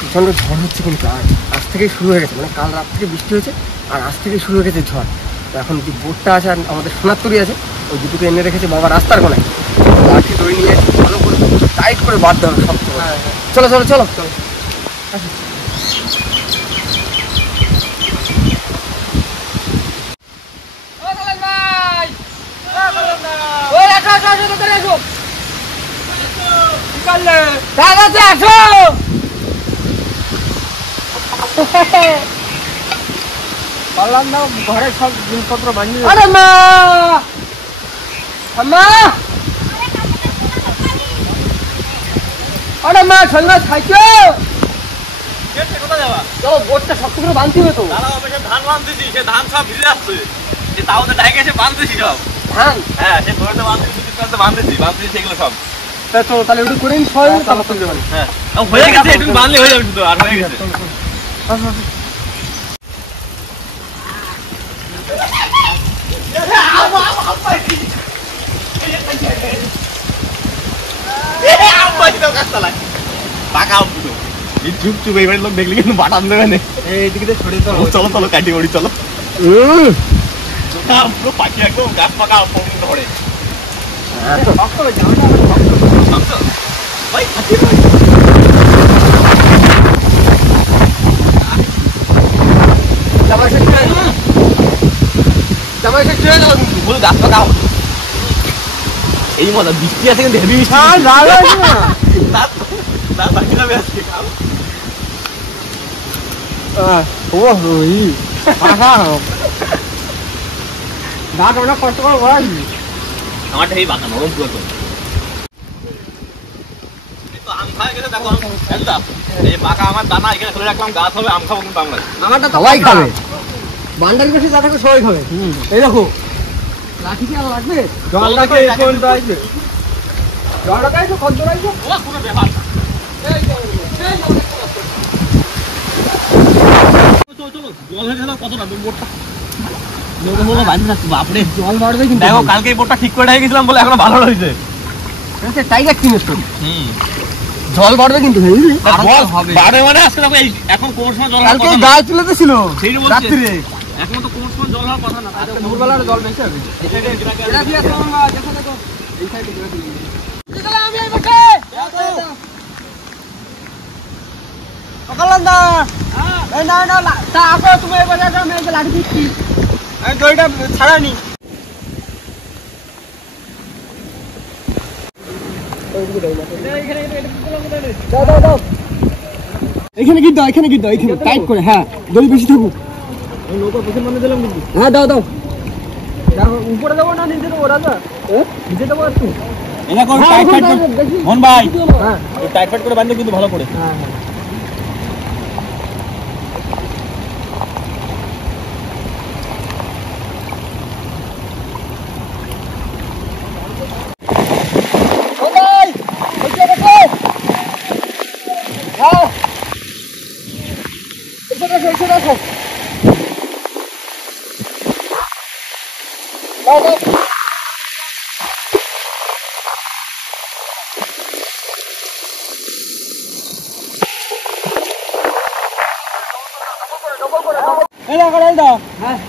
প্রচন্ড ঝড় হচ্ছে কিন্তু আজ থেকে শুরু হয়ে গেছে, মানে কাল রাত থেকে বৃষ্টি হয়েছে আর আজ থেকে শুরু হয়ে গেছে ঝড়। তো এখন যে বোটটা আছে আর আমাদের সোনারতরী আছে, ওই দুটোকে এনে রেখেছে বাবা রাস্তার কোনায়। লাঠি দড়ি নিয়ে ভালো করে টাইট করে বাঁধতে হবে শক্ত করে। চলো চলো চলো চলো। ঘরে সব জিনিসপত্র বানিয়ে বোটটা শক্ত করে বাঁধতে হবে তো। ধান বাঁধতেছি, সে ধান সব ভিজে আসছে, তাও তো ডাইকে এসে বাঁধতেছি সব ধান। হ্যাঁ, সে ঘরে বাঁধতেছি সেগুলো সব। চলো তাহলে ওটা করে সবাই হ্যাঁ হয়ে গেছে, একটু বাঁধলে হয়ে যাবে শুধু, আর হয়ে গেছে। চুপ চুপ এই লোক দেখলি কিন্তু বাটান দেবে না। চলো চলো কাটি বড়ি চলো। পুরো পাখি একদম গাছ পাকা ধরে। গাছ পাকা এই মজা, বৃষ্টি আছে কিন্তু হেভি বৃষ্টি। আমারটা এই বাঁকা নরম পুরো আম খায় গেছে। দেখো এই পাকা আমার দানা এখানে ফেলে রাখলাম, গাছ হবে আম খাবো কিন্তু আমরা। আমারটা সবাই খাবে, বান্ডার বেশি যা থাকে সবাই খাবে। এই দেখো লাঠি কি আর লাগবে? জলটাকে কোনটা আসবে? জলটা আইছো কত দূর আইছো? ও পুরো ব্যাপার। জল হয়ে গেল কতটা বোটটা বাপরে, জল বাড়বে কিন্তু। দেখো কালকে এই বোটটা ঠিক করে রেখে গেছিলাম বলে এখন ভালো হয়েছে। টাইগার কিনে স্টোরি। জল বাড়বে কিন্তু বাড়বে মানে আজকে দেখো এখন কোন সময় জল কালকে গায়ে তুলেতে ছিল সেই রাত্রে, এখন তো কোন সময় জল হওয়ার কথা না। ভোরবেলার জল বেশি হবে। লাঠি দিচ্ছি, আমি দড়িটা ছাড়ানি। এখানে গিয়ে দাও, এখানে গিয়ে দাও, এখানে টাইট করে। হ্যাঁ দড়ি বেশি থাকুক। হ্যাঁ দাও দাও। উপরে দেবো না নিচে দেবো? রাজা নিচে দেবো একটু। মন ভাই টাইট ফাইট করে বাঁধবে কিন্তু ভালো করে। হ্যাঁ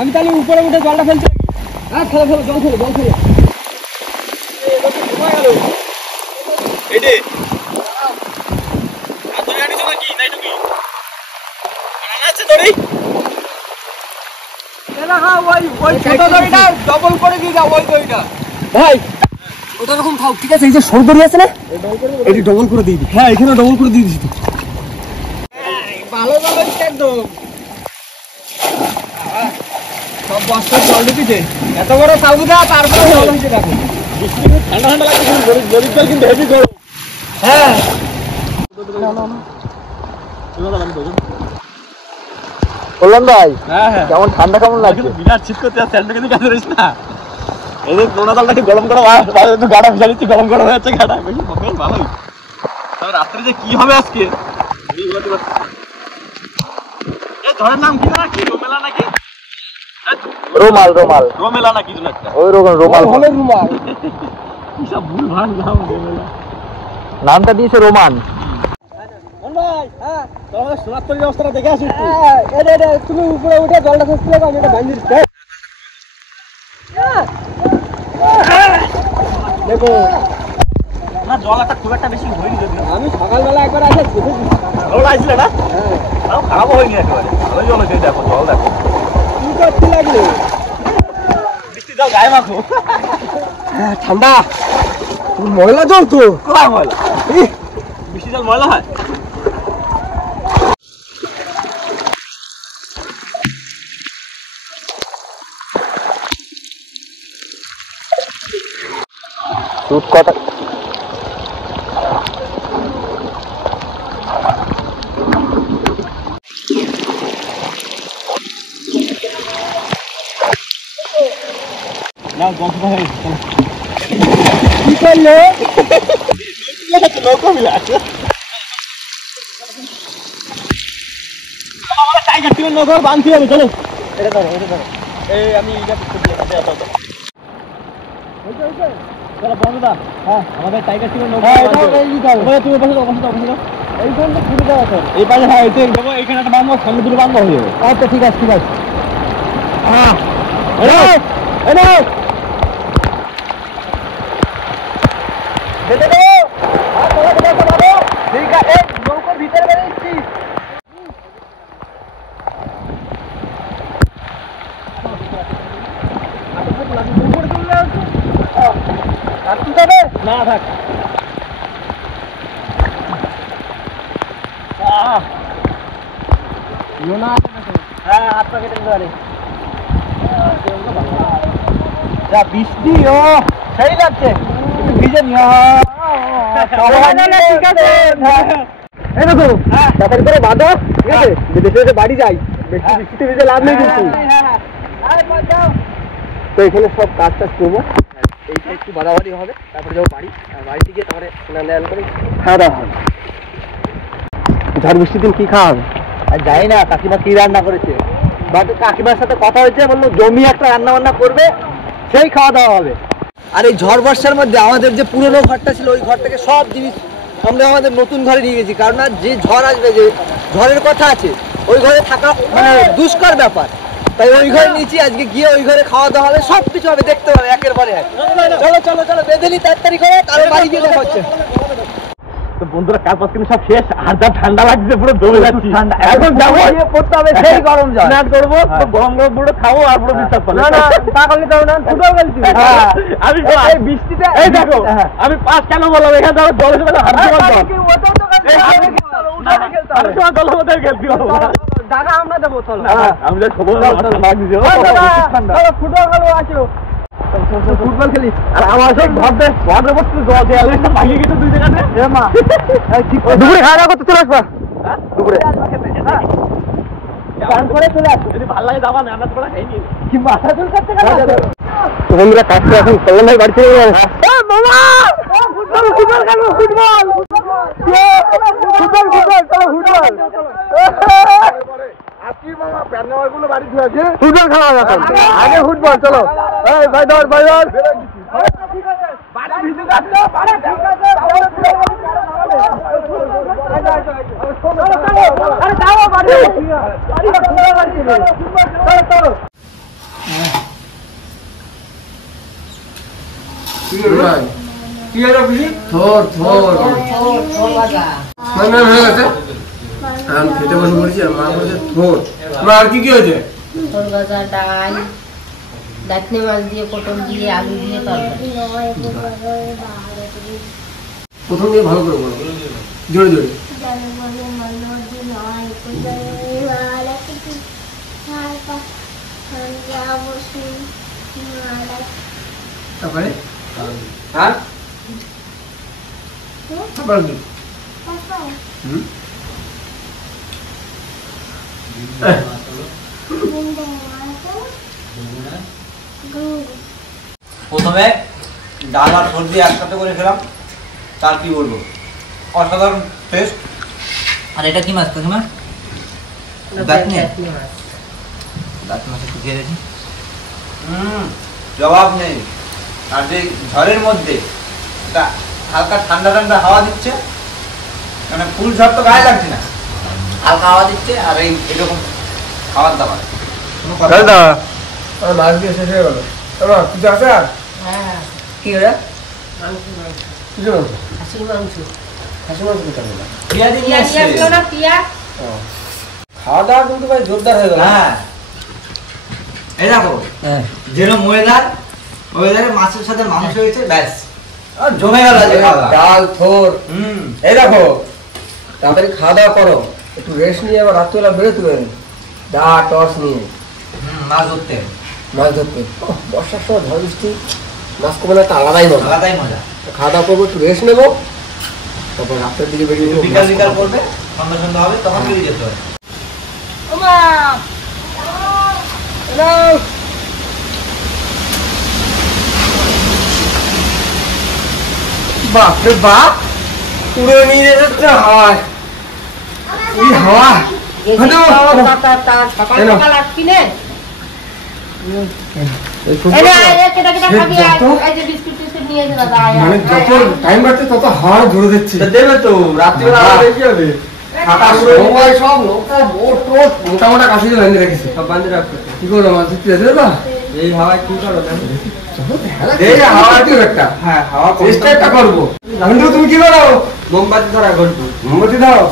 আমি তাহলে উপরে উঠে জলটা ফেলছি। হ্যাঁ ফেলে ফেলো, জল ফেলো, জল ফেলো। ভাই ওটা রকম খাও, ঠিক আছে? এই যে সর দড়ি আছে না, এটি ডবল করে দিয়ে দিই। হ্যাঁ এখানে ডবল করে দিয়ে দিচ্ছি তো। ভালো ভালো একদম সব বস্তা জল দিতেছে। এত বড় সাবুদা, তারপরে জল হয়েছে। দেখো ঠান্ডা ঠান্ডা লাগছে, গরিব জল কিন্তু হেভি গরম। হ্যাঁ বললাম ভাই। হ্যাঁ হ্যাঁ কেমন ঠান্ডা কেমন লাগছে? বিরাট শীত করতে আর ঠান্ডা কিন্তু কাছে রইস না। এই যে নোনা জলটাকে গরম করা গাড়া ভিজা দিচ্ছি, গরম গরম হয়ে যাচ্ছে গাড়া। বেশি ভালোই। তবে রাত্রে যে কি হবে আজকে ঝড়ের নাম কি না কি রোমেলা নাকি রোমাল রোমাল রোমেলা নাকি কিছু একটা ওই রকম রোমাল রুমাল কি সব ভুল ভাল নাম রোমেলা নামটা দিয়েছে রোমান। ভাই হ্যাঁ তোমাদের সোনারতলির অবস্থাটা দেখে আসিস তুমি উপরে উঠে জলটা শেষ করে আমি এটা ভাঙিয়ে দিচ্ছি দেখো না জল একটা খুব একটা বেশি হয়নি যদিও আমি সকালবেলা একবার আসে দেখেছি ভালো লাগছিল না তাও খারাপও হয়নি একেবারে ভালো জল হয়েছে দেখো জল দেখো কি করতে লাগলো বৃষ্টি জল গায়ে মাখো ঠান্ডা ময়লা জল তো কোথায় ময়লা বৃষ্টি জল ময়লা হয় দুধ কটা না জল কোথায় হয়ে গেছে কি করলে নৌকো মিলে আছে আমার টাইগার টিমের নৌকো বাঁধতে হবে চলো এটা ধরো এই আমি এটা চলো বন্ধুদা হ্যাঁ আমাদের টাইগার টিমের নৌকো তুমি বসে দাও এই জন্য ঘুরে দেওয়া স্যার এই পাশে হ্যাঁ এই দেবো এইখানে একটা বাঁধবো সামনে দুটো বাঁধবো হয়ে যাবে আচ্ছা ঠিক আছে নৌকোর ভিতরে বেরিয়েছি না থাক হ্যাঁ হাত পা কেটে দিতে পারে যা বৃষ্টি ও সেই লাগছে একটু ভিজে নি ঠিক আছে এই দেখো তারপরে করে বাঁধো ঠিক আছে বেশি বাড়ি যাই বেশি বৃষ্টিতে ভিজে লাভ নেই কিন্তু তো এখানে সব কাজ টাজ করবো এইটা একটু বাড়াবাড়ি হবে তারপরে যাবো বাড়ি আর বাড়িতে গিয়ে তারপরে স্নান করে খাওয়া দাওয়া হবে ঝড় বৃষ্টির দিন কি খাওয়া হবে আর জানি না কাকিমা কি রান্না করেছে, বাট কাকিমার সাথে কথা হয়েছে, বললো জমি একটা রান্না বান্না করবে, সেই খাওয়া দাওয়া হবে। আর এই ঝড় বর্ষার মধ্যে আমাদের যে পুরনো ঘরটা ছিল ওই ঘর থেকে সব জিনিস আমরা আমাদের নতুন ঘরে নিয়ে গেছি, কারণ যে ঝড় আসবে, যে ঝড়ের কথা আছে, ওই ঘরে থাকা মানে দুষ্কর ব্যাপার। তাই ওই ঘরে নিয়েছি, আজকে গিয়ে ওই ঘরে খাওয়া দাওয়া হবে, সব কিছু হবে, দেখতে হবে একের পরে এক। চলো চলো চলো বেঁধে নি তাড়াতাড়ি করে, কারো বাড়ি গিয়ে দেখা হচ্ছে। তো বন্ধুরা কাল পাঁচ কিন্তু সব শেষ, আর যা ঠান্ডা লাগছে পুরো দমে যাচ্ছি, ঠান্ডা এখন যাবো পড়তে হবে, সেই গরম জল স্নান করবো, গরম গরম পুরো খাবো আর পুরো বিশ্বাস করবো। না না তা করলে তো না, ফুটবল খেলছি আমি এই বৃষ্টিতে। এই দেখো আমি পাঁচ কেন বললাম, এখানে যাবো জলের সাথে হাত দিয়ে টাকা আমরা দেবো, চলো আমি যা খবর ফুটবল খেলো আসো, ফুটবল খেলি। আর আমার সব ভাববে ভাববে বসতে জল দেয়ালে ভাঙিয়ে গেছে দুই জায়গাতে। দুপুরে খাওয়া দাওয়া করতে চলে আসবা দুপুরে গান করে চলে আসো, যদি ভালো লাগে যাবা না, আমরা তোরা খাই নিয়ে কি মাথা চুল করতে গেল। তো বন্ধুরা কাজটা এখন কল্যাণ ভাই বাড়ি থেকে ফুটবল ফুটবল খেলো, ফুটবল ফুটবল ফুটবল চলো ফুটবল। ফুটবল খেলা এখন, আগে ফুটবল চলো। এই ভাই ধর ভাই ধর, কি হলো বুঝি? থর থর হয়ে গেছে, আমি খেতে বসে পড়েছি, আর মা বলছে থর। মা আর কি কি হয়েছে? থর ভাজা, ডাল, দাঁতনে মাছ দিয়ে, পটল দিয়ে, আলু দিয়ে তরকারি। প্রথম দিয়ে ভালো করে বলো, জোরে জোরে। তারপরে আর তারপরে কি? প্রথমে ডাল আর সবজি একসাথে করে খেলাম, তার কি বলবো, অসাধারণ টেস্ট। আর এটা কি মাছ কাকিমা? দাঁতনে মাছ। দাঁত মাছ একটু দিয়ে দেখি। জবাব নেই। আর যে ঝড়ের মধ্যে এটা হালকা ঠান্ডা ঠান্ডা হাওয়া দিচ্ছে, মানে ফুল ঝড় তো গায়ে লাগছে না, হালকা হাওয়া দিচ্ছে। আর এই এরকম খাবার দাবার কোনো কথা দাদা আমার মাছ দিয়ে শেষ হয়ে গেল। তোমার কিছু আছে আর হ্যাঁ, কি ওরা মাংস মাংস, কিছু মাংস? খাসির মাংস। খাসি মাংস কোথায় পেলে? পেঁয়াজি নিয়ে পিঁয়াজ আসছে। আসলো না, পিঁয়াজ। খাওয়া দাওয়া কিন্তু ভাই জোরদার হয়ে গেল। হ্যাঁ এই দেখো হ্যাঁ যেরকম ওয়েদারে মাছের সাথে মাংস হয়েছে, ব্যাস আর জমে গেল আজকে খাওয়া দাওয়া। ডাল থোর। হুম এই দেখো তাড়াতাড়ি খাওয়া দাওয়া করো, একটু রেস্ট নিয়ে আবার রাত্রিবেলা বেরোতে তুলে দা টস নিয়ে মাছ ধরতে মাছ ধরতে। বর্ষার সময় ঝড় বৃষ্টি মাছ কমে একটা আলাদাই মজা। আলাদাই মজা। খাওয়া দাওয়া করবো, একটু রেস্ট নেবো, তারপর রাত্রের দিকে বেরিয়ে যাবো। বিকাল বিকাল করবে, সন্ধ্যা সন্ধ্যা হবে, তখন বেরিয়ে যেতে হবে। বাপরে বাপ, পুরো নিয়ে যাচ্ছে হাওয়ায়। এই হাওয়া গেছি হ্যালো। তো সকাল এলো। সকাল আসবি না? এই খুব এই নে, আয়, আয়, কেটে কেটে সে খাবি, আয়। যত- এই যে বিস্কুট টিস্কুট নিয়ে এসে দাদা, আয়, মানে আয়, যত আয়, আয়। টাইম বাড়ছে তত হাওয়া ঝরে দিচ্ছে। দেবে তো রাত্রিবেলা হ্যাঁ। আবার বেশি হবে। ফাটা সবাই সব নৌকা বোট টোট মোটা মোটা কাছে বেঁধে রেখেছে, সব বাঁধে রাখতে। কি করবো মাছ ধরতে যেতে দেবা? এই হাওয়ায় কি করো জানো? এই হাওয়া দিও একটা। হ্যাঁ হাওয়া চেষ্টা একটা করবো। রাহুল তুমি কি করো? মোমবাতি ধরা ঘটবো। মোমবাতি দাও।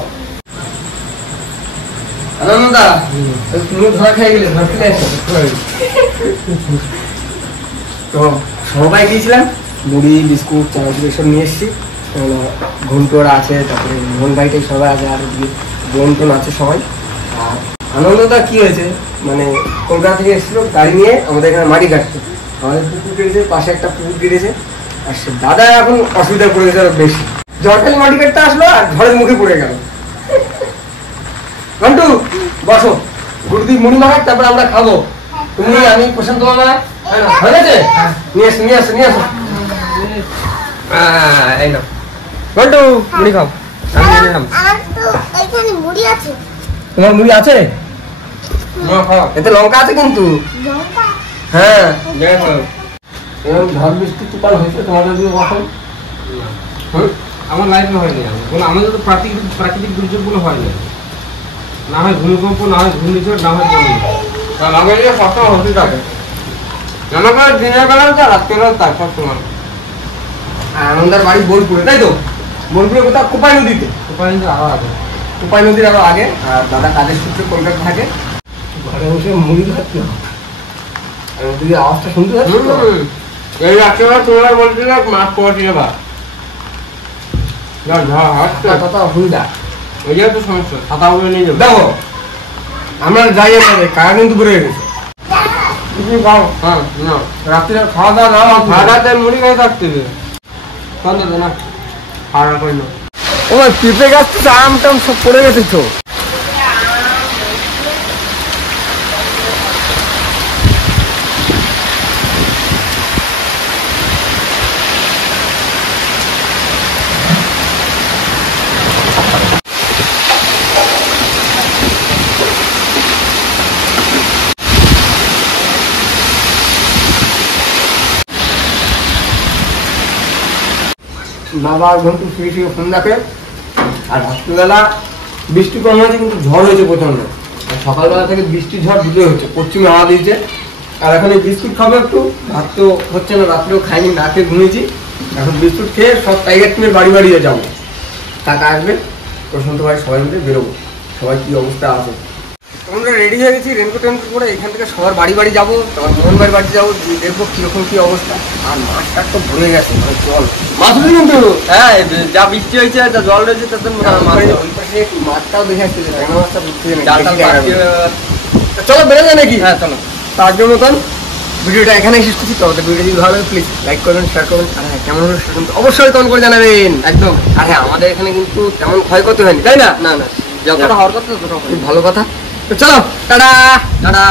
আনন্দা তুমি ধরা খেয়ে গেলে ধরা খেলে তো সবাই গিয়েছিলাম, মুড়ি বিস্কুট চানাচুর এসব নিয়ে এসেছি। ঘুমটোরা আছে, তারপরে মোহন ভাইটাই সবাই আছে, আর বোন টোন আছে সবাই। আর আনন্দটা কি হয়েছে, মানে কলকাতা থেকে এসেছিল গাড়ি নিয়ে আমাদের এখানে মাটি কাটছে। আমাদের পুকুর কেটেছে, পাশে একটা পুকুর কেটেছে। আর সে দাদা এখন অসুবিধা পড়ে গেছে আরো বেশি। ঝড়খালি মাটি কাটতে আসলো আর ঝড়ের মুখে পড়ে গেল। ঘন্টু বসো, গুরুদি মুড়ি মাখাক, তারপরে আমরা খাবো। তুমি আমি প্রশান্ত মামা হয়ে গেছে? নিয়ে আসো নিয়ে আসো নিয়ে আসো। এই নাও ঘন্টু, মুড়ি খাও। আমি নিয়ে নিলাম। আমার তো এখানে মুড়ি আছে। তোমার মুড়ি আছে? এতে লঙ্কা আছে কিন্তু। লঙ্কা? হ্যাঁ এরকম ঝড় বৃষ্টি তুফান হয়েছে তোমাদের দিকে কখন? আমার লাইফে হয়নি, কোনো আমাদের তো প্রাকৃতিক দুর্যোগগুলো হয়নি। না হয় ভূমিকম্প, না হয় ঘূর্ণিঝড়, না হয় বন্যা। আমাকে দিয়ে সবসময় হতে থাকে। আমাকে দিনের বেলাও তা রাত্রেবেলাও তা সবসময়। আনন্দার বাড়ি বোলপুরে, তাই তো? বোলপুরে কোথাও কোপাই নদীতে। উপায় কিন্তু আরো আগে। কোপাই নদীর আরো আগে। আর দাদা কাজের সূত্রে কলকাতা থাকে, ঘরে বসে মুড়ি খাচ্ছিল। আর ওদিকে আওয়াজটা শুনতে পাচ্ছি তো? এই রাত্রেবেলা তোমার বলছিল মাছ পোয়াটি নেবা, কথা অসুবিধা। ওই জায়গায় তো সমস্যা, ছাতাগুলো নিয়ে যাবে। দেখো আমরা যাই আমাদের কাকা কিন্তু ঘুরে গেছে। তুমি খাও। হ্যাঁ না, রাত্রে খাওয়া দাওয়া না হয় ভাড়াতে মুড়ি খাই থাকতে হবে। সন্ধ্যা না খাওয়া করে না। ও পেঁপে গাছ তো আম টাম সব পড়ে গেছে তো। বাবা ঘন্টু শুয়ে শুয়ে ফোন দেখে। আর রাত্রিবেলা বৃষ্টি কম হয়েছে কিন্তু ঝড় হয়েছে প্রচন্ড। আর সকালবেলা থেকে বৃষ্টি ঝড় দুটোই হচ্ছে, পশ্চিমে হাওয়া দিয়েছে। আর এখন এই বিস্কুট খাবো একটু, ভাত তো হচ্ছে না, রাত্রেও খাইনি, না খেয়ে ঘুমিয়েছি। এখন বিস্কুট খেয়ে সব টাইগার টিমের বাড়ি বাড়িয়ে যাবো। টাকা আসবে, প্রশান্ত ভাই সবাই মিলে বেরোবো। সবাই কি অবস্থা আছে আমরা রেডি হয়ে গেছি, রেনকোট টেনকোট করে এখান থেকে সবার বাড়ি বাড়ি যাবো। তারপর মোহন ভাইয়ের বাড়ি যাবো, দেখবো কিরকম কি অবস্থা। আর মাছটা তো ভরে গেছে, মানে জল মাছ উঠে কিন্তু। হ্যাঁ যা বৃষ্টি হয়েছে, যা জল রয়েছে, তাতে ওই পাশে একটু মাছটাও দেখে আসতে চাই, ট্যাংরা মাছটা ধরতে জানি। জালটা চলো বেরো যায় নাকি? হ্যাঁ চলো। তার জন্য মতন ভিডিওটা এখানে শেষ করছি। তবে ভিডিও যদি ভালো লাগে প্লিজ লাইক করবেন, শেয়ার করবেন। আর হ্যাঁ কেমন হলো সেটা কিন্তু অবশ্যই কমেন্ট করে জানাবেন একদম। আর হ্যাঁ আমাদের এখানে কিন্তু তেমন ক্ষয়ক্ষতি হয়নি, তাই না? না না, যতটা হওয়ার কথা ততটা। খুব ভালো কথা। তো চলো টাটা টাটা।